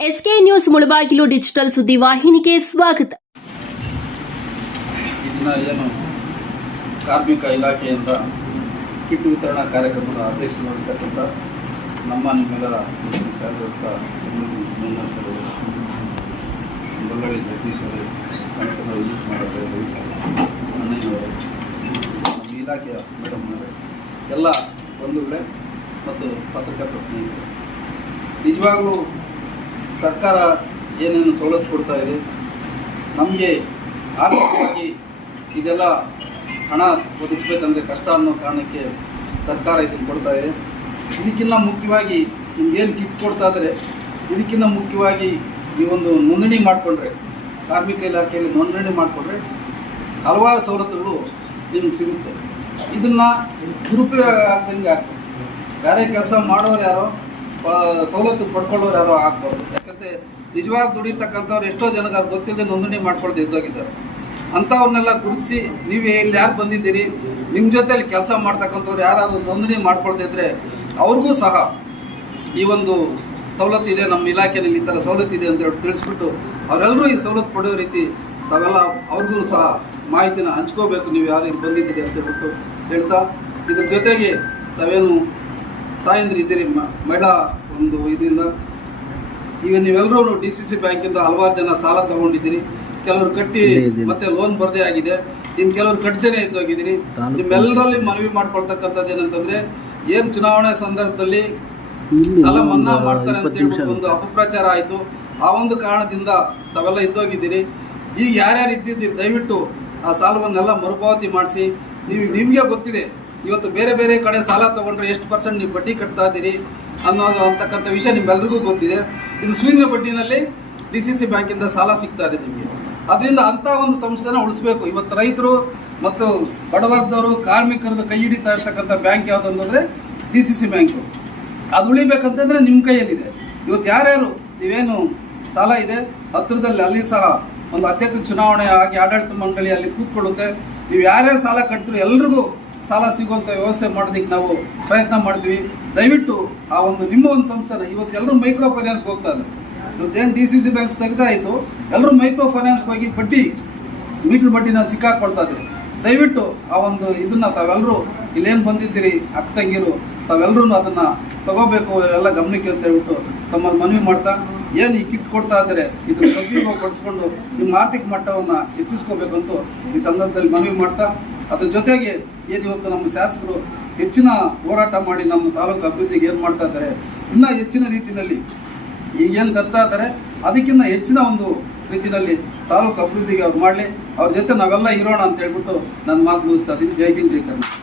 SK news Mulbagal digital ಸುದ್ದಿ ವಾಹಿನಿಗೆ ಸ್ವಾಗತ. ಏನು ಕಾರ್ಮಿಕ ಇಲಾಖೆಯಿಂದ ಕಿಟ್ ವಿತರಣಾ ಕಾರ್ಯಕ್ರಮದ ಅಧ್ಯಕ್ಷರಾಗಿರ್ತಕ್ಕಂಥ ನಮ್ಮ ನಿಮ್ಮೆಲ್ಲರ ಬಳ್ಳಾರಿ ಜಗದೀಶ್ ಸಂಸದ ವಿಜಿಟ್ ಮಾಡೋರೆ ಅಣ್ಣಯ್ಯವರು ನಮ್ಮ ಇಲಾಖೆಯ ಮೇಡಮ್ ಅವರೇ ಎಲ್ಲ ಬಂಧುಗಳೇ ಮತ್ತು ಪತ್ರಕರ್ತ ಸ್ನೇಹಿತರು ನಿಜವಾಗಲೂ ಸರ್ಕಾರ ಏನೇನು ಸವಲತ್ತು ಕೊಡ್ತಾ ಇದೆ, ನಮಗೆ ಆರ್ಥಿಕವಾಗಿ ಇದೆಲ್ಲ ಹಣ ಒದಗಿಸ್ಬೇಕಂದ್ರೆ ಕಷ್ಟ ಅನ್ನೋ ಕಾರಣಕ್ಕೆ ಸರ್ಕಾರ ಇದನ್ನು ಕೊಡ್ತಾ ಇದೆ. ಇದಕ್ಕಿಂತ ಮುಖ್ಯವಾಗಿ ನಿಮ್ಗೇನು ಗಿಫ್ಟ್ ಕೊಡ್ತಾ ಇದ್ರೆ, ಇದಕ್ಕಿಂತ ಮುಖ್ಯವಾಗಿ ಈ ಒಂದು ನೋಂದಣಿ ಮಾಡಿಕೊಂಡ್ರೆ, ಕಾರ್ಮಿಕ ಇಲಾಖೆಯಲ್ಲಿ ನೋಂದಣಿ ಮಾಡಿಕೊಂಡ್ರೆ ಹಲವಾರು ಸವಲತ್ತುಗಳು ನಿಮ್ಗೆ ಸಿಗುತ್ತೆ. ಇದನ್ನು ದುರುಪಯೋಗ ಆಗ್ದಂಗೆ ಆಗ್ತದೆ ಬೇರೆ ಕೆಲಸ ಮಾಡೋರು ಯಾರೋ ಸವಲತ್ತು ಪಡ್ಕೊಳ್ಳೋರು ಯಾರೋ ಆಗ್ಬಾರ್ದು ಯಾಕಂದರೆ ನಿಜವಾಗಿ ದುಡಿತಕ್ಕಂಥವ್ರು ಎಷ್ಟೋ ಜನಕ್ಕೆ ಅದು ಗೊತ್ತಿಲ್ಲದೆ ನೋಂದಣಿ ಮಾಡ್ಕೊಳ್ತಾ ಎದ್ದೋಗಿದ್ದಾರೆ ಅಂಥವ್ರನ್ನೆಲ್ಲ ಗುರುತಿಸಿ, ನೀವು ಇಲ್ಲಿ ಯಾರು ಬಂದಿದ್ದೀರಿ? ನಿಮ್ಮ ಜೊತೆಲಿ ಕೆಲಸ ಮಾಡ್ತಕ್ಕಂಥವ್ರು ಯಾರಾದರೂ ನೋಂದಣಿ ಮಾಡ್ಕೊಳ್ತಿದ್ರೆ ಅವ್ರಿಗೂ ಸಹ ಈ ಒಂದು ಸವಲತ್ತು ಇದೆ, ನಮ್ಮ ಇಲಾಖೆಯಲ್ಲಿ ಈ ಥರ ಸವಲತ್ತು ಇದೆ ಅಂತ ಹೇಳಿ ತಿಳಿಸ್ಬಿಟ್ಟು ಅವರೆಲ್ಲರೂ ಈ ಸವಲತ್ತು ಪಡೆಯೋ ರೀತಿ ತಾವೆಲ್ಲ ಅವ್ರಿಗೂ ಸಹ ಮಾಹಿತಿನ ಹಂಚ್ಕೋಬೇಕು, ನೀವು ಯಾರು ಇಲ್ಲಿ ಬಂದಿದ್ದೀರಿ ಅಂತ ಹೇಳ್ಬಿಟ್ಟು ಹೇಳ್ತಾ, ಇದ್ರ ಜೊತೆಗೆ ತಾವೇನು ತಾಯಂದ್ರು ಇದ್ದೀರಿ ಮಹಿಳಾ ಒಂದು ಇದರಿಂದ. ಈಗ ನೀವೆಲ್ಲರೂ ಡಿ ಸಿ ಸಿ ಬ್ಯಾಂಕಿಂದ ಹಲವಾರು ಜನ ಸಾಲ ತಗೊಂಡಿದ್ದೀರಿ. ಕೆಲವರು ಕಟ್ಟಿ ಮತ್ತೆ ಲೋನ್ ಬರದೇ ಆಗಿದೆ. ಇನ್ನು ಕೆಲವರು ಕಟ್ಟದೇನೆ ಇದ್ದೋಗಿದ್ದೀರಿ ನಿಮ್ಮೆಲ್ಲರಲ್ಲಿ ಮನವಿ ಮಾಡ್ಕೊಳ್ತಕ್ಕಂಥದ್ದು ಏನಂತಂದ್ರೆ ಏನು ಚುನಾವಣೆ ಸಂದರ್ಭದಲ್ಲಿ ಸಾಲ ಮನ್ನಾ ಮಾಡ್ತಾರೆ ಅಂತ ಹೇಳ್ಬಿಟ್ಟು ಒಂದು ಅಪಪ್ರಚಾರ ಆಯಿತು. ಆ ಒಂದು ಕಾರಣದಿಂದ ತಾವೆಲ್ಲ ಇದ್ದೋಗಿದ್ದೀರಿ ಈಗ ಯಾರ್ಯಾರು ಇದ್ದಿದ್ದೀರಿ ದಯವಿಟ್ಟು ಆ ಸಾಲವನ್ನೆಲ್ಲ ಮರುಪಾವತಿ ಮಾಡಿಸಿ. ನೀವು ನಿಮಗೆ ಗೊತ್ತಿದೆ ಇವತ್ತು ಬೇರೆ ಬೇರೆ ಕಡೆ ಸಾಲ ತಗೊಂಡ್ರೆ ಎಷ್ಟು ಪರ್ಸೆಂಟ್ ನೀವು ಬಡ್ಡಿ ಕಟ್ತಾ ಇದ್ದೀರಿ ಅನ್ನೋದು ಅಂತಕ್ಕಂಥ ವಿಷಯ ನಿಮ್ಮೆಲ್ರಿಗೂ ಗೊತ್ತಿದೆ. ಇದು ಶೂನ್ಯ ಬಡ್ಡಿನಲ್ಲಿ ಡಿ ಸಿ ಸಿ ಬ್ಯಾಂಕಿಂದ ಸಾಲ ಸಿಗ್ತಾ ಇದೆ ನಿಮಗೆ. ಅದರಿಂದ ಅಂಥ ಒಂದು ಸಂಸ್ಥೆನ ಉಳಿಸ್ಬೇಕು. ಇವತ್ತು ರೈತರು ಮತ್ತು ಬಡವರ್ಗದವರು, ಕಾರ್ಮಿಕರದ್ದು ಕೈ ಹಿಡಿತಾ ಇರ್ತಕ್ಕಂಥ ಬ್ಯಾಂಕ್ ಯಾವುದಂತಂದ್ರೆ ಡಿ ಸಿ ಸಿ ಬ್ಯಾಂಕು. ಅದು ಉಳಿಬೇಕಂತಂದ್ರೆ ನಿಮ್ಮ ಕೈಯಲ್ಲಿದೆ. ಇವತ್ತು ಯಾರ್ಯಾರು ನೀವೇನು ಸಾಲ ಇದೆ ಹತ್ತಿರದಲ್ಲಿ ಅಲ್ಲಿ ಸಹ ಒಂದು ಅಧ್ಯಕ್ಷ ಚುನಾವಣೆ ಆಗಿ ಆಡಳಿತ ಮಂಡಳಿ ಅಲ್ಲಿ ಕೂತ್ಕೊಳ್ಳುತ್ತೆ. ನೀವು ಯಾರ್ಯಾರು ಸಾಲ ಕಟ್ತೀರೋ ಎಲ್ರಿಗೂ ಸಾಲ ಸಿಗುವಂಥ ವ್ಯವಸ್ಥೆ ಮಾಡೋದಕ್ಕೆ ನಾವು ಪ್ರಯತ್ನ ಮಾಡ್ತೀವಿ. ದಯವಿಟ್ಟು ಆ ಒಂದು ನಿಮ್ಮ ಒಂದು ಸಂಸ್ಥೆನ, ಇವತ್ತು ಎಲ್ಲರೂ ಮೈಕ್ರೋ ಫೈನಾನ್ಸ್ಗೆ ಹೋಗ್ತಾ ಇದ್ದಾರೆ. ಇವತ್ತೇನು ಡಿ ಸಿ ಸಿ ಬ್ಯಾಂಕ್ಸ್ ತೆಗೆದಾಯಿತು ಎಲ್ಲರೂ ಮೈಕ್ರೋ ಫೈನಾನ್ಸ್ಗೆ ಹೋಗಿ ಬಡ್ಡಿ, ಮೀಟರ್ ಬಡ್ಡಿನ ಸಿಕ್ಕಾಕೊಳ್ತಾ ಇದ್ರು ದಯವಿಟ್ಟು ಆ ಒಂದು ಇದನ್ನ ತಾವೆಲ್ಲರೂ ಇಲ್ಲೇನು ಬಂದಿದ್ದೀರಿ, ಅಕ್ಕ ತಂಗಿರು ತಾವೆಲ್ಲರೂ ಅದನ್ನು ತಗೋಬೇಕು, ಎಲ್ಲ ಗಮನಕ್ಕೆ ಅಂತ ಹೇಳ್ಬಿಟ್ಟು ತಮ್ಮಲ್ಲಿ ಮನವಿ ಮಾಡ್ತಾ, ಏನು ಈ ಕಿಟ್ ಕೊಡ್ತಾ ಇದ್ದಾರೆ, ಇದ್ರ ಸದ್ವಿನಿಯೋಗ ಪಡಿಸ್ಕೊಂಡು ನಿಮ್ಮ ಆರ್ಥಿಕ ಮಟ್ಟವನ್ನು ಹೆಚ್ಚಿಸ್ಕೋಬೇಕಂತೂ ಈ ಸಂದರ್ಭದಲ್ಲಿ ಮನವಿ ಮಾಡ್ತಾ ಅದ್ರ ಜೊತೆಗೆ ಏನು ಇವತ್ತು ನಮ್ಮ ಶಾಸಕರು ಹೆಚ್ಚಿನ ಹೋರಾಟ ಮಾಡಿ ನಮ್ಮ ತಾಲೂಕು ಅಭಿವೃದ್ಧಿಗೆ ಏನು ಮಾಡ್ತಾ ಇದ್ದಾರೆ? ಇನ್ನೂ ಹೆಚ್ಚಿನ ರೀತಿಯಲ್ಲಿ ಈಗೇನು ತರ್ತಾ ಇದ್ದಾರೆ? ಅದಕ್ಕಿಂತ ಹೆಚ್ಚಿನ ಒಂದು ರೀತಿಯಲ್ಲಿ ತಾಲೂಕು ಅಭಿವೃದ್ಧಿಗೆ ಅವ್ರು ಮಾಡಲಿ. ಅವ್ರ ಜೊತೆ ನಾವೆಲ್ಲ ಇರೋಣ ಅಂತ ಹೇಳ್ಬಿಟ್ಟು ನನ್ನ ಮಾತು ಮುಗಿಸ್ತಾ ಇದ್ದೀನಿ. ಜೈ ಹಿಂದ್, ಜೈ ಕರ್ನಾಟಕ.